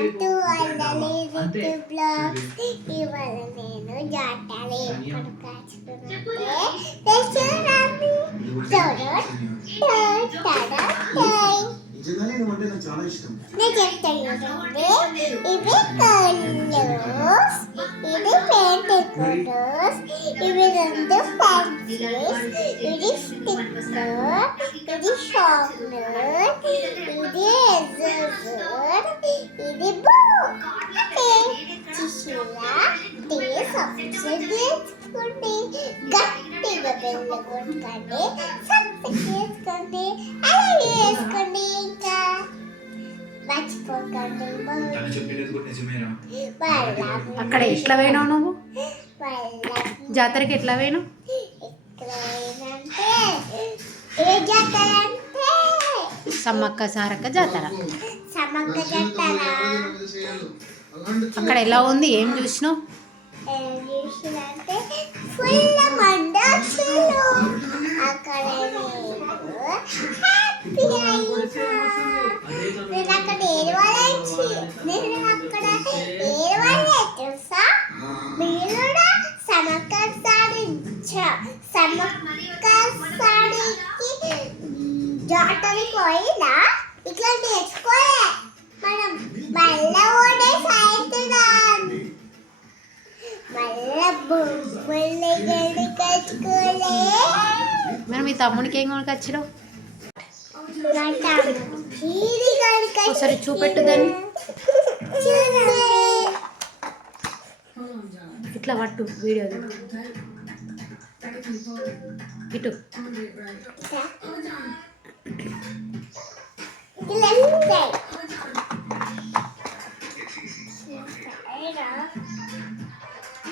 Welcome to Allali Ritu vlogs. ఇవాళ నేను జాటాలు ఎక్కడ కాచుకున్నానంటే తెచ్చురామి నేను చెప్తాను. ఇవి కలర్స్, ఇది పెయింటింగ్, ఇవి రెండు పెన్సిల్స్, ఇది స్టిక్కర్, ఇది షార్ప్నర్, ఇది ఎరేజర్, ఇది బుక్. చిషులా తీసుకోండి, గట్టిగా వెళ్ళగొట్టండి, సబ్స్క్రైబ్ అలాగే వేసుకోండి. ఇంకా మర్చిపోకండి. అక్కడ ఎట్లా పోయినావు నువ్వు? జాతరకి ఎట్లా పోయినావు? సమ్మక్క సారక్క జాతర. అక్కడ ఎలా ఉంది? ఏం చూసినావు? జాతరకి పోయినా ఇట్లా నేర్చుకోలే మనం. మళ్ళా ఓడే సాయంత్రం మళ్ళా బొమ్మల్ని కట్టుకోలే. మరి మీ తమ్ముడికి ఏం కొనుకొచ్చినావు? ఒకసారి చూపెట్టు దాన్ని. ఇట్లా పట్టు వీడియో ఇటు.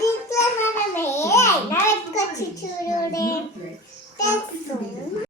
దీంట్లో మనం ఏ అయినా పెట్టుకొచ్చి చూడు.